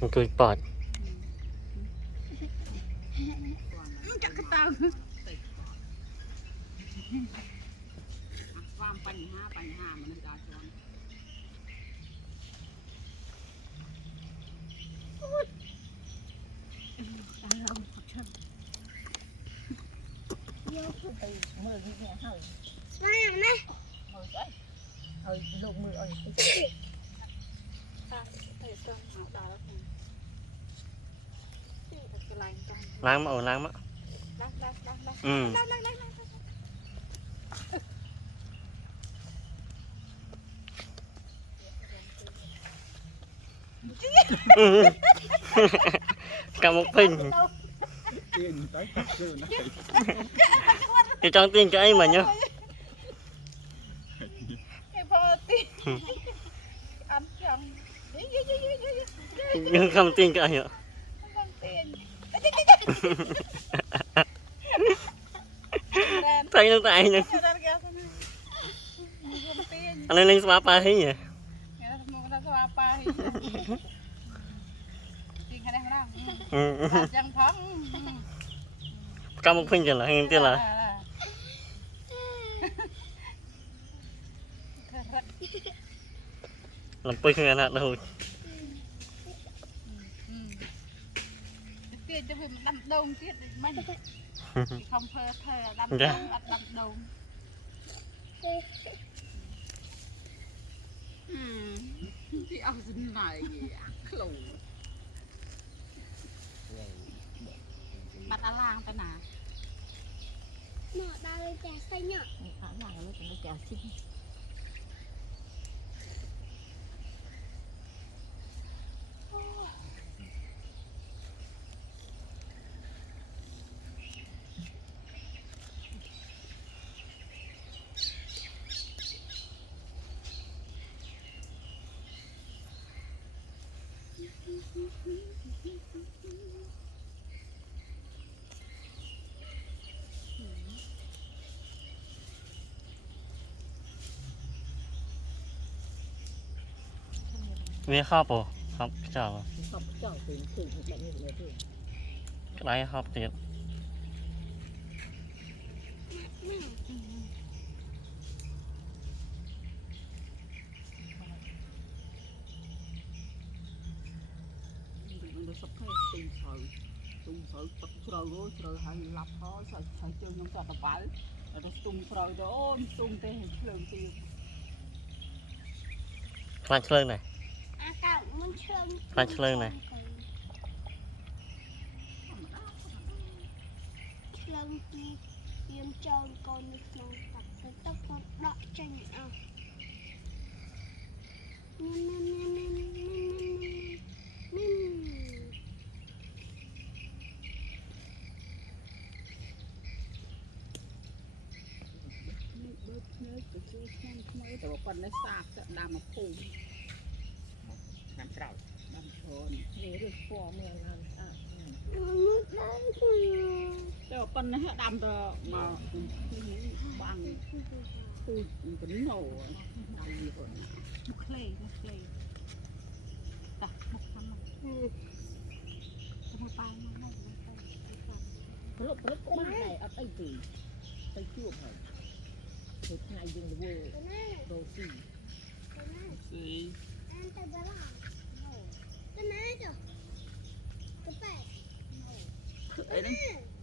มันคือปอดจักรตาความปัญหามันจะจนมือที่เนี่ยเห่าไม่นะมือใส่เอาลูกมือเอาไปล้างมาล้างมากำมุกพิงจะtrong tiền cho anh mà nhá nhưng không tin cho anh ạ thấy nó tại nữa anh lên xóa pa thế nhỉ cầm một phim chẳng là anh tiên là làm pin người nào đâu tiền cho mình đâm đông tiết mình không phơ đâm đông đâm đông thì ông dân này khổ mặt langไปไหนหน้าตาเลยแก่ใส่เนาะขาหน้าเลยแก่ซิมีข้าวปูครับเจ้า เจ้าเป็นสิ่งแบบนี้เลยพี่ ก็ได้ครับเจ็ดมันสับให้ตุ้งเสาตักเสาโซ่ให้หลับเขาใส่เจ้าน้ำตาตะไบแล้วตุ้งเสาโดนตุ้งเตะเชื่อมตี มาเชิญหน่อย มันเชื่อม มาเชิญหน่อย เชื่อมตีเยี่ยมเจ้าก่อนในคลองตัดแต่ต้องกดดอกจังเอาแต่ว่าคนไม่ทราบจะดำมาพุ่งน้ำเปล่าน้ำชนนี่เรื่องฟอเมืองนั้นแต่ว่าคนนี้ดำตัวมาบางพูดเป็นโหน่ดำดีกว่ามุกเคลแต่มุกทำจะมาไปไม่พลุไม่ได้เอาไปตีไปชั่วไปสุดท้ายยังเวอร์โรซี่ก็น่าจะก็ไป ไอ้นั่น